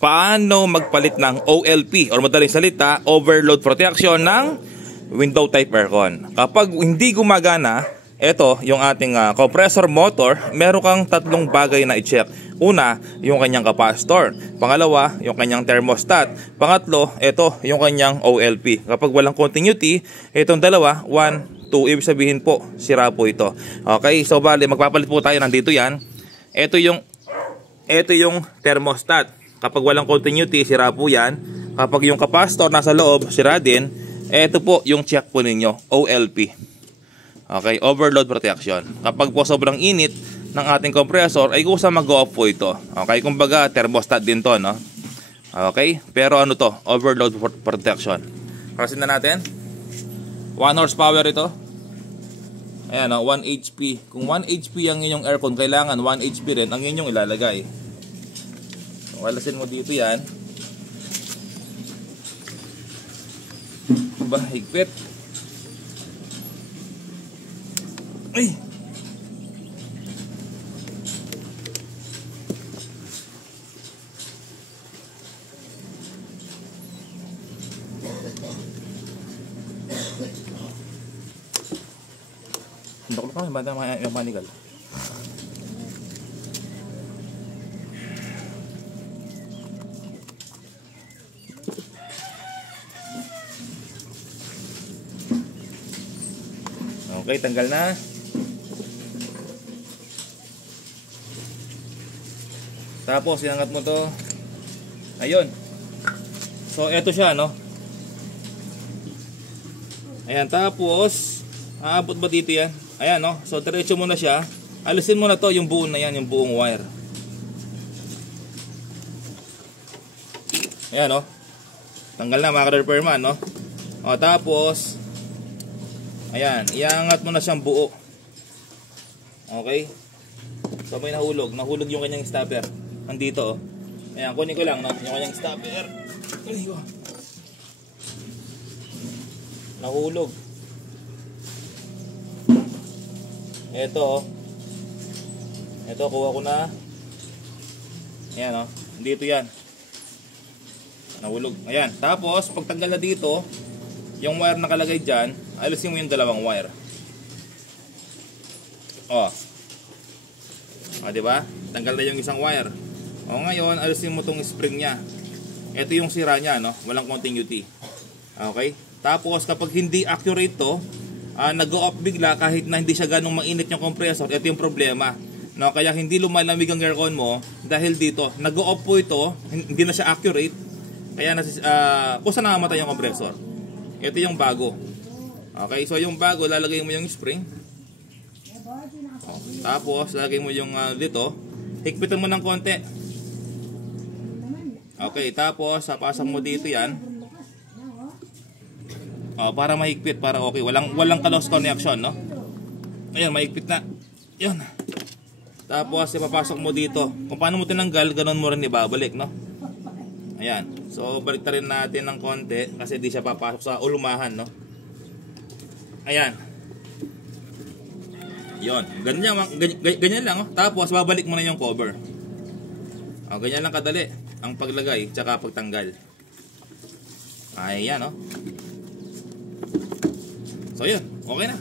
paano magpalit ng OLP or madaling salita, overload protection ng window type aircon. Kapag hindi gumagana, ito yung ating compressor motor, meron kang tatlong bagay na i-check. Una, yung kanyang capacitor. Pangalawa, yung kanyang thermostat. Pangatlo, ito yung kanyang OLP. Kapag walang continuity, itong dalawa, 1, 2, ibig sabihin po, sira po ito. Okay, so bali, magpapalit po tayo, nandito yan. Ito yung thermostat. Kapag walang continuity, sira po yan. Kapag yung capacitor nasa loob, sira din. Ito po yung check po ninyo, OLP. Okay, overload protection. Kapag po sobrang init ng ating compressor, ay kusa mag-off po ito. Okay, kumbaga thermostat din to, no? Okay, pero ano to? Overload protection. Krasin na natin. 1 horsepower ito. Ayan, 1 HP. Kung 1 HP ang inyong aircon, kailangan 1 HP rin ang inyong ilalagay. Walasin mo dito yan. Ba, higpit. Ay! Hindi ko lang banda yung manigal. Okay, tanggal na. Tapos, iangat mo to. Ayun. So, eto siya, no? Ayan, tapos, aabot ba dito yan? Ayan, no? So, diretso mo na siya. Alisin mo na to, yung buo na yan, yung buong wire. Ayan, no? Tanggal na, mga ka-repairman, no? O, tapos, ayan, iangat mo na siyang buo. Okay? So, may nahulog. Nahulog yung kanyang stopper. Nandito, oh. Ayan, kunin ko lang, no? Yung kanyang stopper. Ay, nahulog. Ito, oh. Ito, kuha ko na. Ayan, oh. Dito yan. Nahulog. Ayan. Tapos, pagtanggal na dito, yung wire nakalagay dyan, alisin mo yung dalawang wire. Oh. O, diba? Tanggal na yung isang wire. O, ngayon, alisin mo tong spring nya. Ito yung sira nya, no? Walang continuity. Okay? Tapos, kapag hindi accurate to, nag-o-off bigla kahit na hindi siya ganong mainit yung compressor, ito yung problema. No? Kaya hindi lumalamig ang aircon mo dahil dito, nag-o-off po ito, hindi na siya accurate. Kaya, kusa namamatay yung compressor. Ito yung bago. Okay? So, yung bago, lalagay mo yung spring. Tapos, lalagay mo yung dito. Higpitan mo ng konti. Okay, tapos sapasang mo dito yan. Para mahigpit, para okay. Walang ka-loss connection, no? Ayan, mahigpit na. Yun. Tapos, ipapasok mo dito. Kung paano mo tinanggal, ganun mo rin ibabalik, no? Ayan. So, balik rin natin ng konti kasi di siya papasok sa ulumahan, no? Ayan. Yun. Ganyan lang, oh. Tapos, babalik mo na yung cover. Ganyan lang kadali ang paglagay tsaka pagtanggal. Ayan, oh. So, yun. Okay na.